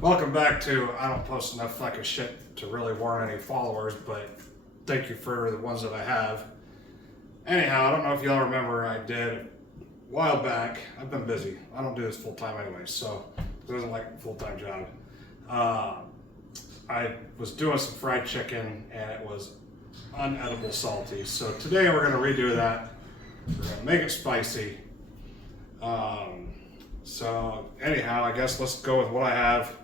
Welcome back to I don't post enough fucking shit to really warrant any followers, but thank you for the ones that I have. Anyhow, I don't know if y'all remember I did a while back. I've been busy. I don't do this full time anyway, so it isn't like a full time job. I was doing some fried chicken and it was unedible salty. So today we're gonna redo that. We're gonna make it spicy. So anyhow, I guess let's go with what I have.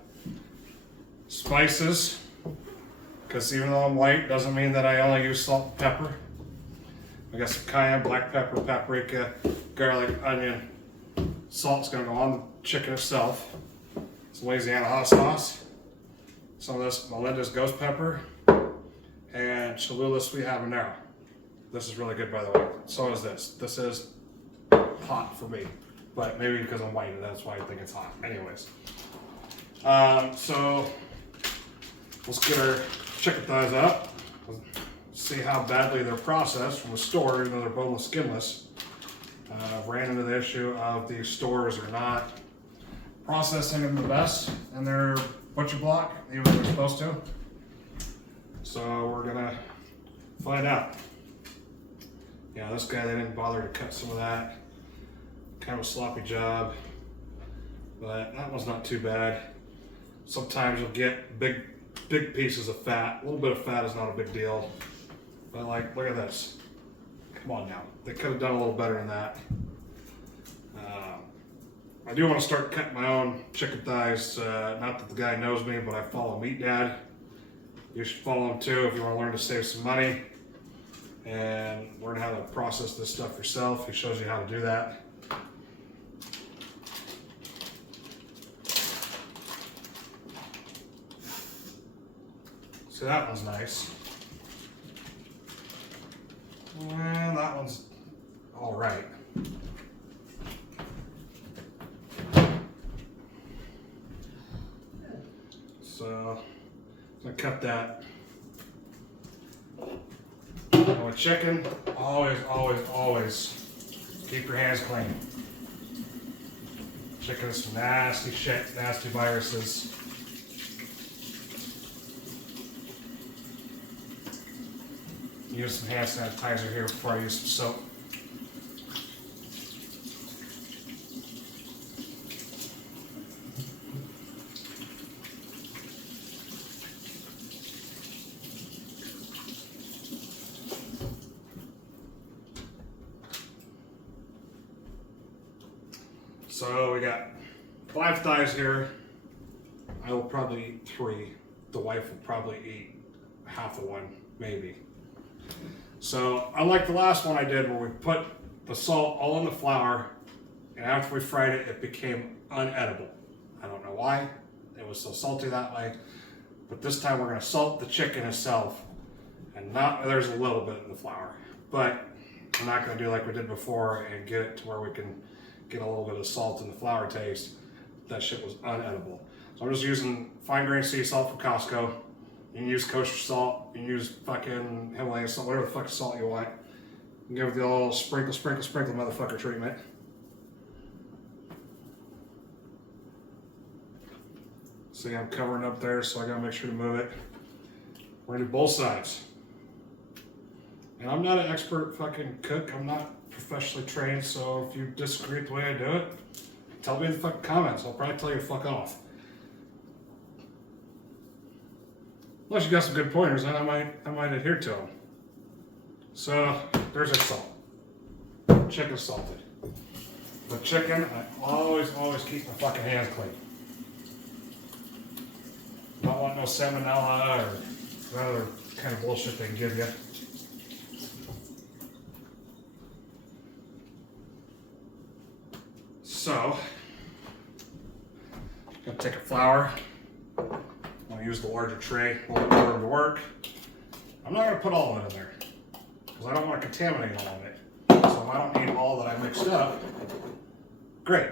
Spices, because even though I'm white, doesn't mean that I only use salt and pepper. I got some cayenne, black pepper, paprika, garlic, onion. Salt's gonna go on the chicken itself. Some Louisiana hot sauce. Some of this Melendez ghost pepper. And Cholula sweet habanero. This is really good, by the way. So is this. This is hot for me. But maybe because I'm white, that's why I think it's hot. Anyways. So let's get our chicken thighs up. See how badly they're processed from the store, even though they're boneless, skinless. I've ran into the issue of these stores are not processing them the best in their butcher block, even though they're supposed to. So we're gonna find out. Yeah, this guy, they didn't bother to cut some of that. Kind of a sloppy job, but that one's not too bad. Sometimes you'll get big pieces of fat. A little bit of fat is not a big deal. But like, look at this. Come on now. They could have done a little better than that. I do want to start cutting my own chicken thighs. Not that the guy knows me, but I follow Meat Dad. You should follow him too if you want to learn to save some money and learn how to process this stuff yourself. He shows you how to do that. So that one's nice. And that one's all right. So I'm gonna cut that. And with chicken, always keep your hands clean. Chicken is some nasty shit, nasty viruses. Use some hand sanitizer here before I use some soap. So we got 5 thighs here. I will probably eat 3. The wife will probably eat half of one, maybe. So unlike the last one I did where we put the salt all in the flour and after we fried it, it became unedible. I don't know why. It was so salty that way. But this time we're gonna salt the chicken itself and there's a little bit in the flour. But we're not gonna do like we did before and get it to where we can get a little bit of salt in the flour taste. That shit was unedible. So I'm just using fine grained sea salt from Costco. You can use kosher salt, you can use fucking Himalayan salt, whatever the fuck salt you want. You can give it the old sprinkle motherfucker treatment. See, I'm covering up there, so I gotta make sure to move it. We're gonna do both sides. And I'm not an expert fucking cook, I'm not professionally trained, so if you disagree with the way I do it, tell me in the fucking comments. I'll probably tell you to fuck off. Unless you got some good pointers, then I might adhere to them. So there's our salt. Chicken's salted. But chicken, I always keep my fucking hands clean. Don't want no salmonella or other kind of bullshit they can give you. So, I'm gonna take a flour. I'm gonna use the larger tray, a little more to work. I'm not gonna put all of it in there because I don't want to contaminate all of it. So if I don't need all that I mixed up, great.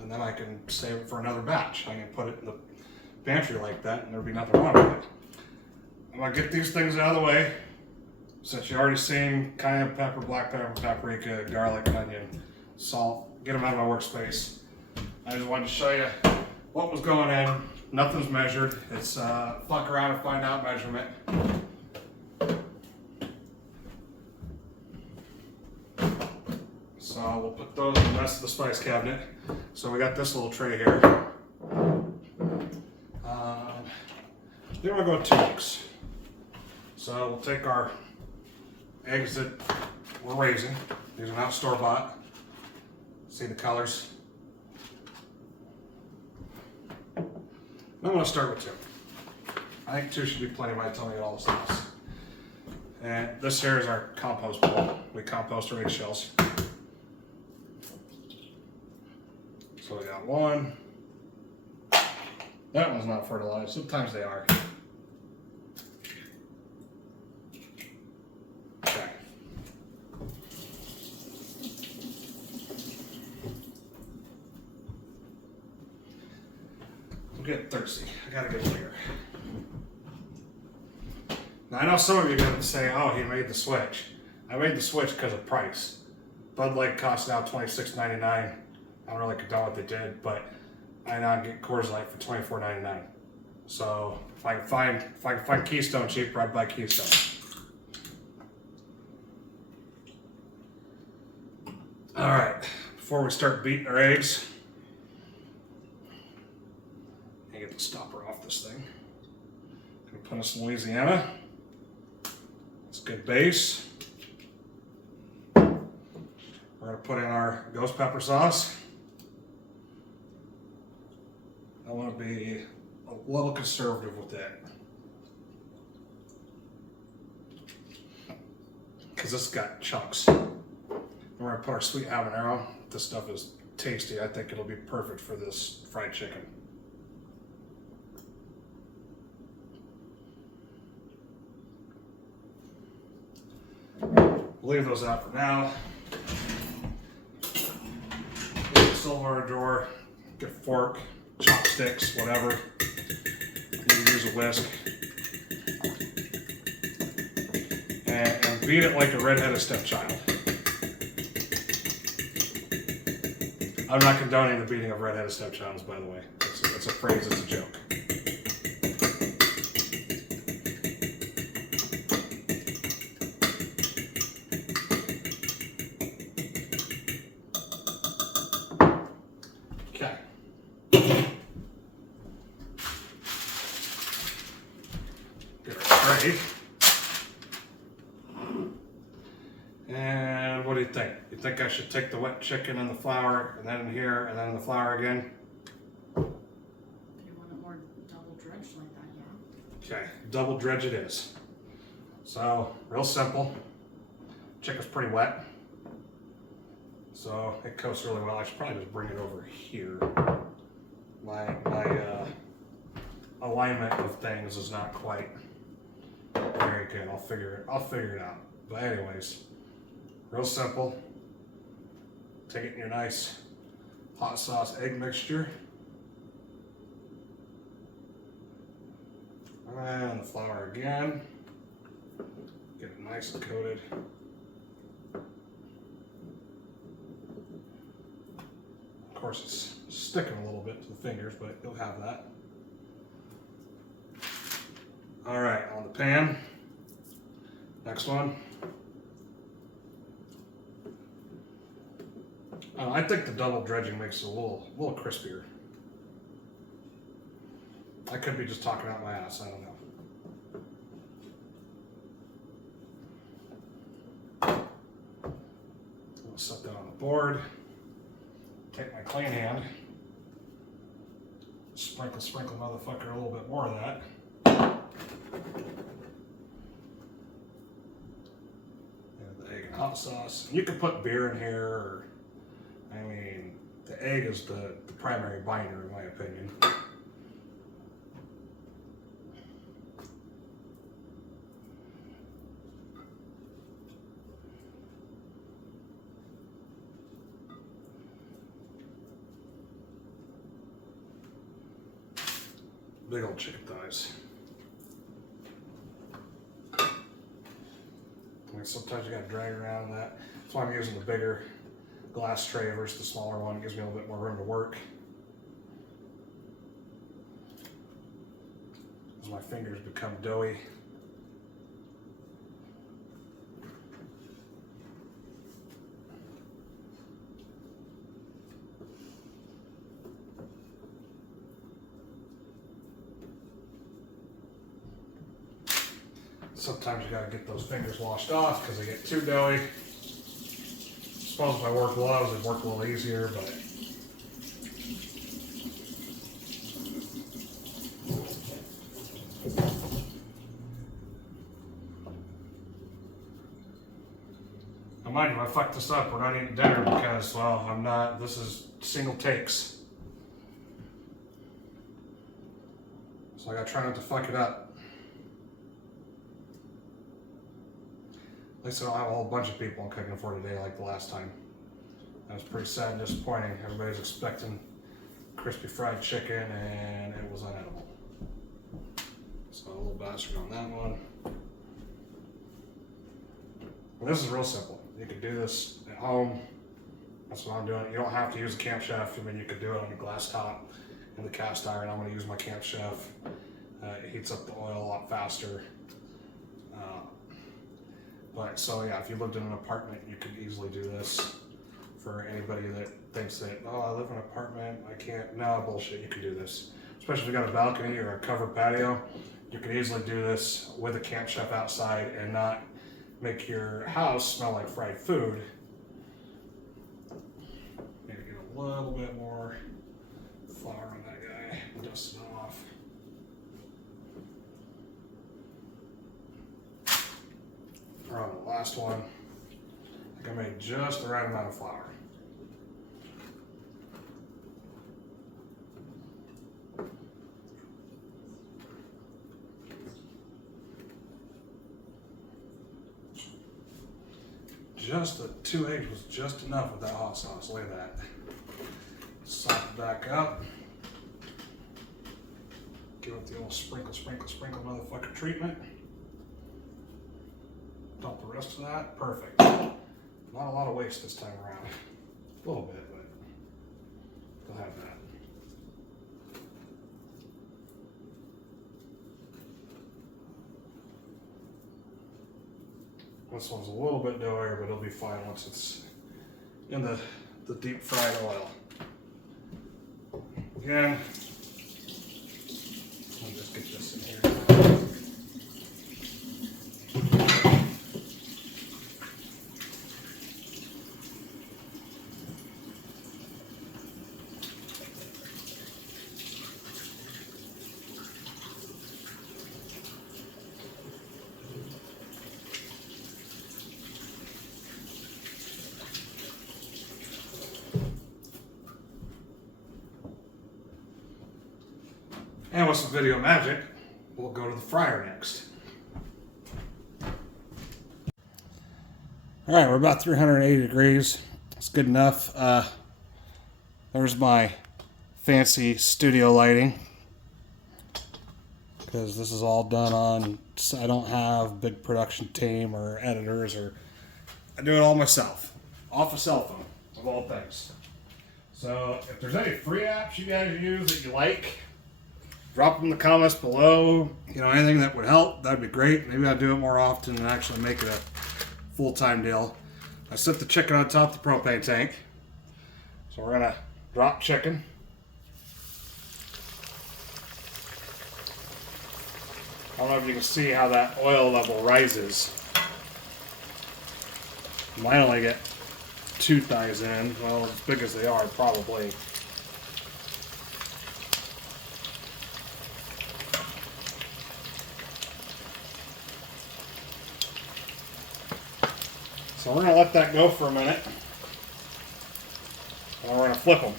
And then I can save it for another batch. I can put it in the pantry like that and there'll be nothing wrong with it. I'm gonna get these things out of the way. Since you already seen cayenne pepper, black pepper, paprika, garlic, onion, salt, get them out of my workspace. I just wanted to show you what was going in. Nothing's measured. It's fuck around and find out measurement. So we'll put those in the rest of the spice cabinet. So we got this little tray here. Then we'll go with 2 eggs. So we'll take our eggs that we're raising. These are not store-bought. See the colors? I'm going to start with 2. I think 2 should be plenty by the time we get all the sauce. And this here is our compost bowl. We compost our eggshells. So we got 1. That one's not fertilized. Sometimes they are. Okay. I'm getting thirsty. I gotta get bigger. Now I know some of you are gonna say, "Oh, he made the switch." I made the switch because of price. Bud Light costs now $26.99. I don't really condone what they did, but I now get Coors Light for $24.99. So if I can find Keystone cheaper, I'd buy Keystone. All right, before we start beating our eggs, I get the stopper off this thing. Gonna put us in Louisiana. It's a good base. We're gonna put in our ghost pepper sauce. I want to be a little conservative with that. Because this has got chunks. And we're going to put our sweet habanero. This stuff is tasty. I think it'll be perfect for this fried chicken. We'll leave those out for now. Get the silverware in a drawer. Get a fork. Chopsticks, whatever. You can use a whisk. And beat it like a redheaded stepchild. I'm not condoning the beating of redheaded stepchilds, by the way. It's a phrase, it's a joke. Okay. Get our tray. And what do you think? You think I should take the wet chicken and the flour, and then in here, and then in the flour again? You want it more double dredged like that, yeah? Okay, double dredge it is. So, real simple. Chicken's pretty wet. So, it coats really well. I should probably just bring it over here. My alignment of things is not quite very good. I'll figure it out. But anyways, real simple. Take it in your nice hot sauce egg mixture. And the flour again. Get it nice and coated. Of course, it's sticking a little bit to the fingers, but you'll have that. All right, on the pan. Next one. I think the double dredging makes it a little crispier. I could be just talking out my ass, I don't know. I'll set that on the board. Take my clean hand. Sprinkle motherfucker a little bit more of that. And the egg and hot sauce. You could put beer in here, or, I mean, the egg is the primary binder in my opinion. Big old chicken thighs. I mean, sometimes you gotta drag around that. That's why I'm using the bigger glass tray versus the smaller one. It gives me a little bit more room to work. my fingers become doughy. Sometimes you gotta get those fingers washed off because they get too doughy. Suppose if I wore gloves, it'd work a little easier, but now mind you, if I fuck this up, we're not eating dinner because, well, I'm not, this is single takes. So I gotta try not to fuck it up. At least I don't have a whole bunch of people I'm cooking for today like the last time. That was pretty sad and disappointing. Everybody's expecting crispy fried chicken and it was unedible. So a little bastard on that one. But this is real simple. You could do this at home. That's what I'm doing. You don't have to use a Camp Chef. I mean, you could do it on your glass top in the cast iron. I'm going to use my Camp Chef. It heats up the oil a lot faster. But so yeah, if you lived in an apartment, you could easily do this. For anybody that thinks that, oh, I live in an apartment, I can't, no, bullshit, you can do this. Especially if you got a balcony or a covered patio, you can easily do this with a Camp Chef outside and not make your house smell like fried food. Maybe get a little bit more flour on that guy, dust it off. We're on the last one. I think I made just the right amount of flour. Just the 2 eggs was just enough with that hot sauce. Look at that. Sop it back up. Give it the old sprinkle, sprinkle, sprinkle motherfucker treatment. Dump the rest of that. Perfect. Not a lot of waste this time around. A little bit, but we'll have that. This one's a little bit doughier, but it'll be fine once it's in the deep fried oil. Again, let me just get this in here. And with some video magic, we'll go to the fryer next. All right, we're about 380 degrees. It's good enough. There's my fancy studio lighting, because this is all done on, I don't have big production team or editors, or I do it all myself, off a cell phone, of all things. So if there's any free apps you guys use that you like, drop them in the comments below. You know, anything that would help, that'd be great. Maybe I'll do it more often and actually make it a full-time deal. I set the chicken on top of the propane tank. So we're gonna drop chicken. I don't know if you can see how that oil level rises. Might only get 2 thighs in. Well, as big as they are, probably. So we're going to let that go for a minute, and we're going to flip them.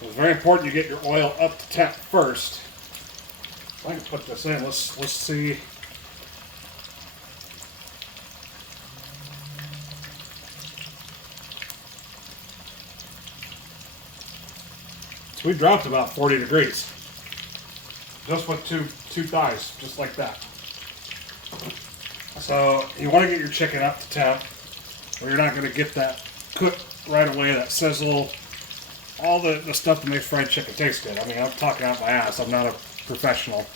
It's very important you get your oil up to temp first. So I can put this in. Let's see. So we dropped about 40 degrees. Just with two thighs, just like that. So you want to get your chicken up to temp, or you're not going to get that cooked right away, that sizzle. all the stuff that makes fried chicken taste good. I mean, I'm talking out my ass. I'm not a professional,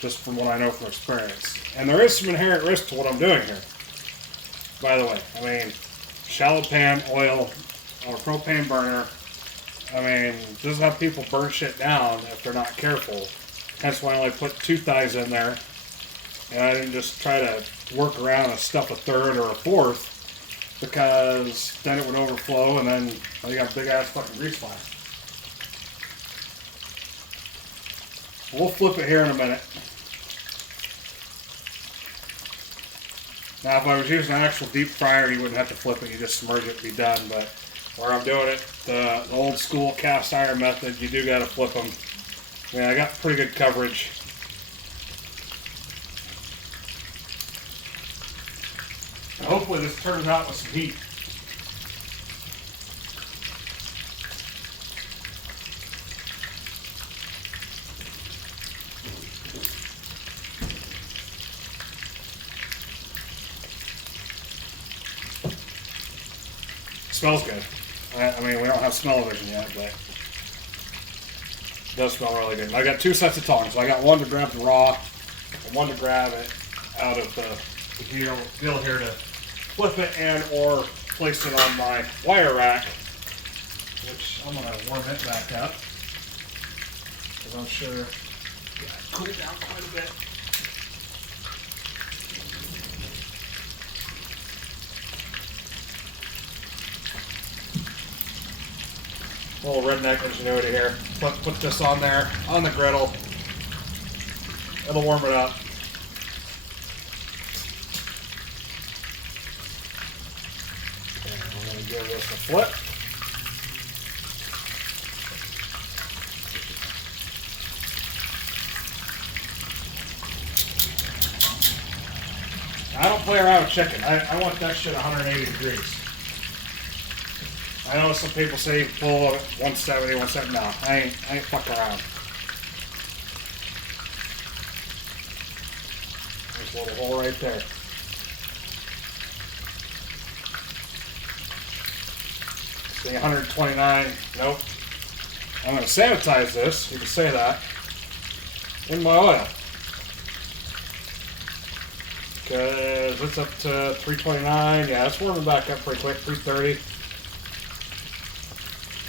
just from what I know from experience. And there is some inherent risk to what I'm doing here, by the way. I mean, shallow pan, oil, or propane burner. I mean, this is how people burn shit down if they're not careful. Hence why I only put 2 thighs in there. And I didn't just try to work around and stuff a third or a fourth, because then it would overflow and then you got a big ass fucking grease fire. We'll flip it here in a minute. Now if I was using an actual deep fryer, you wouldn't have to flip it, you just submerge it and be done. But where I'm doing it, the old school cast iron method, you do gotta flip them. I mean, I got pretty good coverage. And hopefully this turns out with some heat. Smells good. I mean, we don't have smell-o-vision yet, but it does smell really good. And I got 2 sets of tongs. So I got one to grab the raw and one to grab it out of the deal here to flip it and or place it on my wire rack, which I'm going to warm it back up because I'm sure it cooled down quite a bit. Little redneck ingenuity here. Put this on there, on the griddle. It'll warm it up. And I'm going to give this a flip. I don't play around with chicken. I want that shit 180 degrees. I know some people say pull 170, 170. No, I ain't fucking around. There's a little hole right there. See, 129. Nope. I'm going to sanitize this. You can say that. In my oil. Because it's up to 329. Yeah, it's warming back up pretty quick. 330.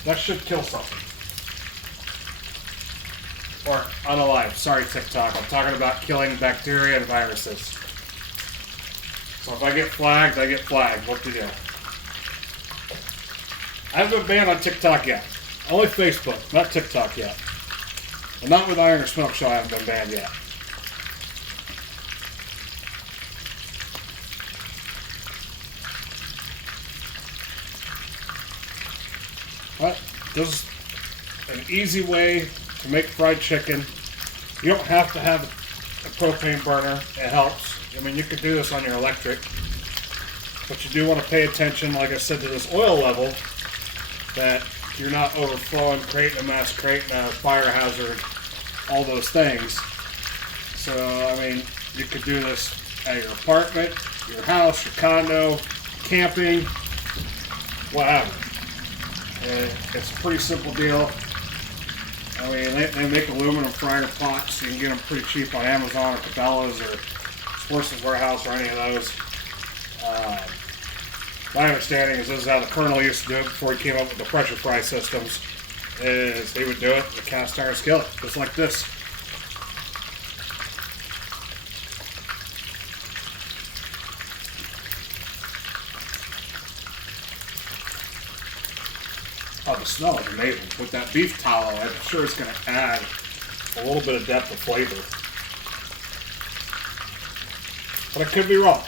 That should kill something. Or unalive. Sorry, TikTok. I'm talking about killing bacteria and viruses. So if I get flagged, I get flagged. What to do? I haven't been banned on TikTok yet. Only Facebook, not TikTok yet. And not with Iron or Smoke Show, I haven't been banned yet. But this is an easy way to make fried chicken. You don't have to have a propane burner. It helps. I mean, you could do this on your electric. But you do want to pay attention, like I said, to this oil level, that you're not overflowing, creating a mess, creating a fire hazard, all those things. So, I mean, you could do this at your apartment, your house, your condo, camping, whatever. It's a pretty simple deal. I mean, they make aluminum fryer pots. So you can get them pretty cheap on Amazon or Cabela's or Sports Warehouse or any of those. My understanding is this is how the Colonel used to do it before he came up with the pressure fry systems. Is he would do it with a cast iron skillet, just like this. Oh, the smell is amazing. With that beef tallow, I'm sure it's going to add a little bit of depth of flavor. But I could be wrong.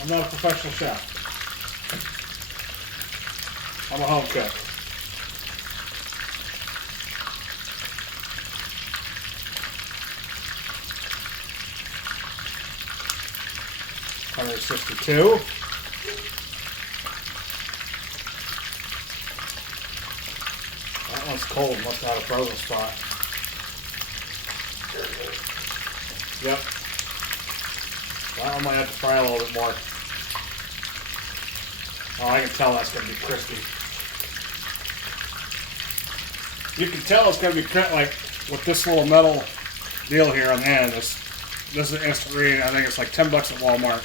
I'm not a professional chef. I'm a home cook. $162. That one's cold, must have had a frozen spot. Yep. That one might have to fry a little bit more. Oh, I can tell that's going to be crispy. You can tell it's going to be cut like with this little metal deal here on the end. This is an instant read. I think it's like $10 at Walmart.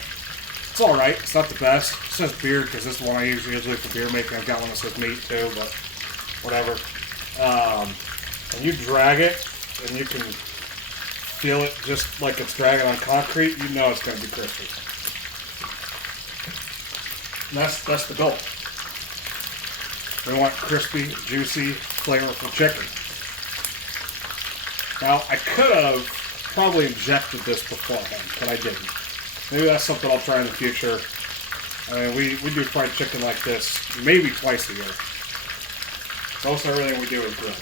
It's all right. It's not the best. It says beer because this is the one I usually for beer making. I've got one that says meat too, but whatever. And you drag it, and you can feel it just like it's dragging on concrete. You know it's going to be crispy. And that's the goal. We want crispy, juicy, flavorful chicken. Now, I could have probably injected this beforehand, but I didn't. Maybe that's something I'll try in the future. I mean, we do fried chicken like this maybe twice a year. Most everything we do is grilled.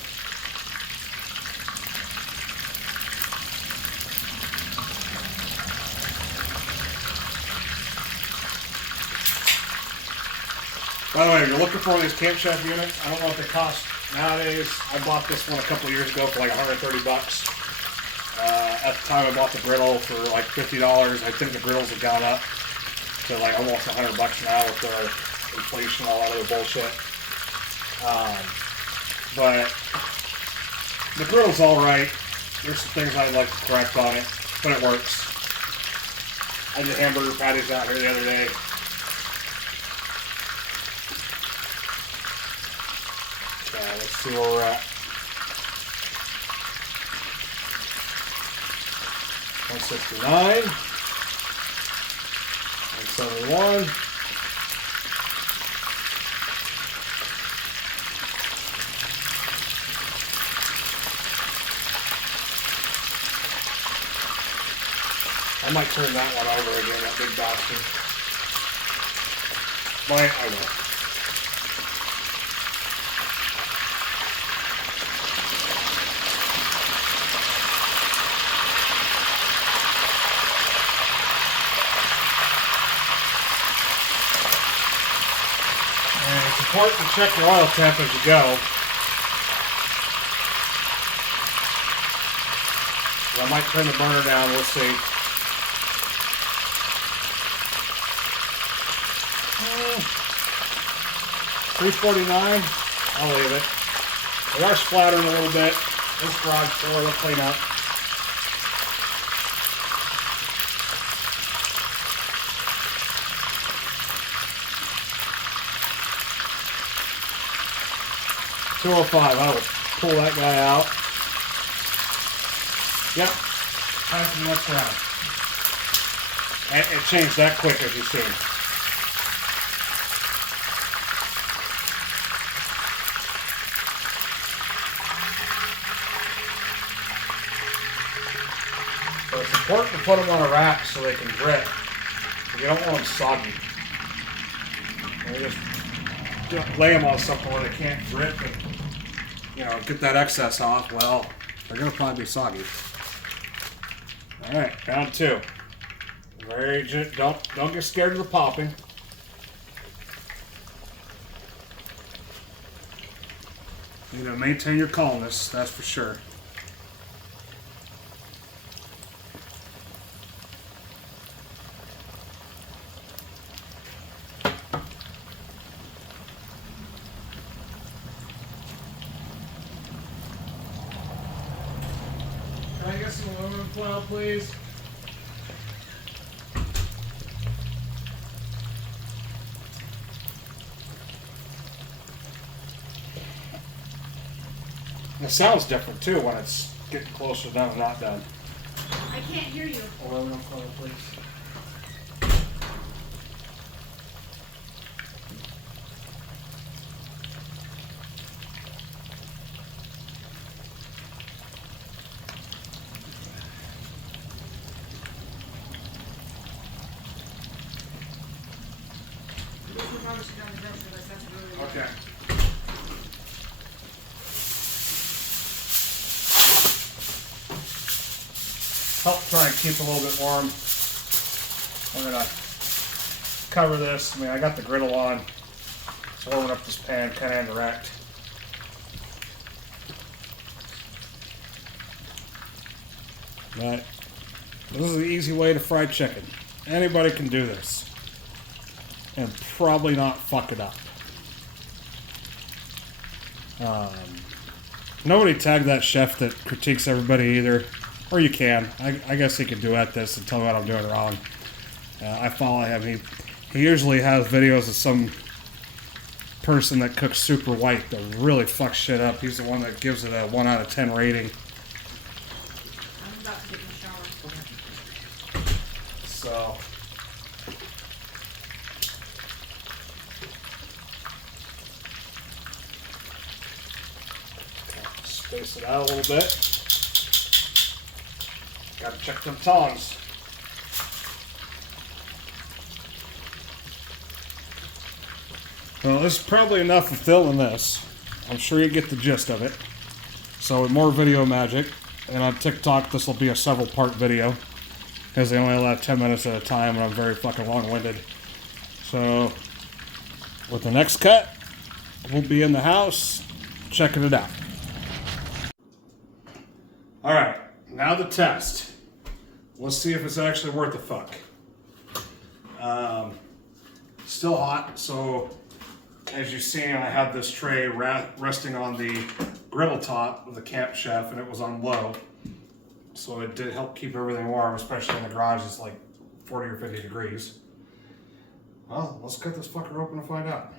By the way, if you're looking for one of these Camp Chef units, I don't know what they cost nowadays. I bought this one a couple of years ago for like $130. At the time I bought the griddle for like $50. I think the griddles have gone up to like almost $100 now with the inflation and all that other bullshit. But the griddle's alright. There's some things I'd like to correct on it, but it works. I did hamburger patties out here the other day. Let's see where we're at. 169, 171. I might turn that one over again, that big bastard. I will. It's important to check your oil temp as you go. I might turn the burner down, we'll see. 349, I'll leave it. They are splattering a little bit. This garage door, they'll clean up. $205, I will pull that guy out. Yep, time for the next round. And it changed that quick, as you see. But it's important to put them on a rack so they can drip. You don't want them soggy. And you just lay them on something where they can't drip and, you know, get that excess off. Well, they're gonna probably be soggy. All right, round two. Don't get scared of the popping. You know, maintain your calmness. That's for sure. Can I get some aluminum foil, please? It sounds different too when it's getting closer done and not done. I can't hear you. Aluminum foil, please. Okay. Help try and keep a little bit warm. I'm gonna cover this. I mean, I got the griddle on. It's warming up this pan kind of indirect. But this is the easy way to fry chicken. Anybody can do this. And probably not fuck it up. Nobody tagged that chef that critiques everybody either. Or you can. I guess he could duet this and tell me what I'm doing wrong. I follow him. He usually has videos of some person that cooks super white that really fucks shit up. He's the one that gives it a 1 out of 10 rating. I'm about to get in the shower. So space it out a little bit. Gotta check them tongs. Well, this is probably enough of filling this. I'm sure you get the gist of it. So with more video magic, and on TikTok this will be a several part video, because they only allow 10 minutes at a time and I'm very fucking long-winded. So with the next cut, we'll be in the house checking it out. Alright, now the test. Let's see if it's actually worth the fuck. Still hot, so as you've seen, I have this tray resting on the griddle top of the Camp Chef, and it was on low. So it did help keep everything warm, especially in the garage. It's like 40 or 50 degrees. Well, let's cut this fucker open and find out.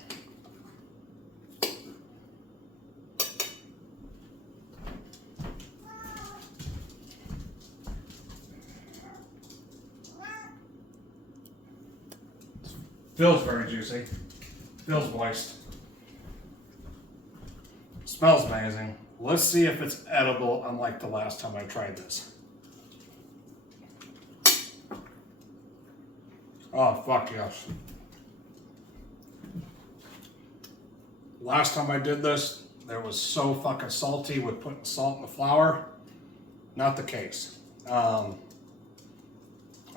Feels very juicy. Feels moist. Smells amazing. Let's see if it's edible, unlike the last time I tried this. Oh, fuck yes. Last time I did this, it was so fucking salty with putting salt in the flour. Not the case. I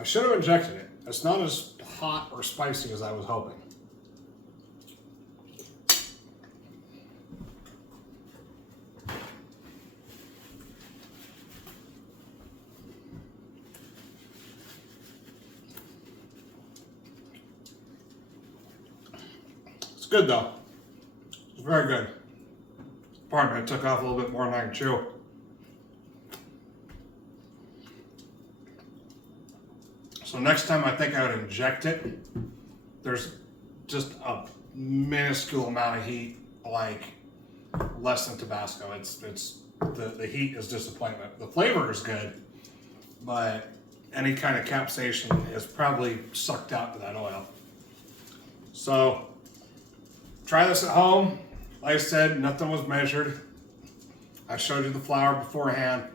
should have injected it. It's not as hot or spicy as I was hoping. It's good though. It's very good. Pardon me, I took off a little bit more than I can chew. So next time I think I would inject it. There's just a minuscule amount of heat, like less than Tabasco. The heat is disappointment. The flavor is good, but any kind of capsaicin is probably sucked out to that oil. So try this at home. Like I said, nothing was measured. I showed you the flour beforehand.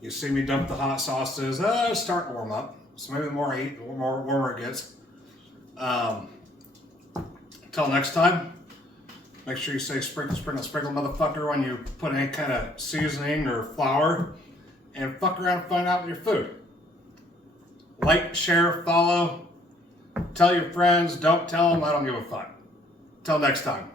You see me dump the hot sauces. It's starting to warm up. So maybe the more I eat, the more warmer it gets. Until next time, make sure you say sprinkle, sprinkle, sprinkle, motherfucker, when you put any kind of seasoning or flour. And fuck around and find out with your food. Like, share, follow. Tell your friends. Don't tell them. I don't give a fuck. Till next time.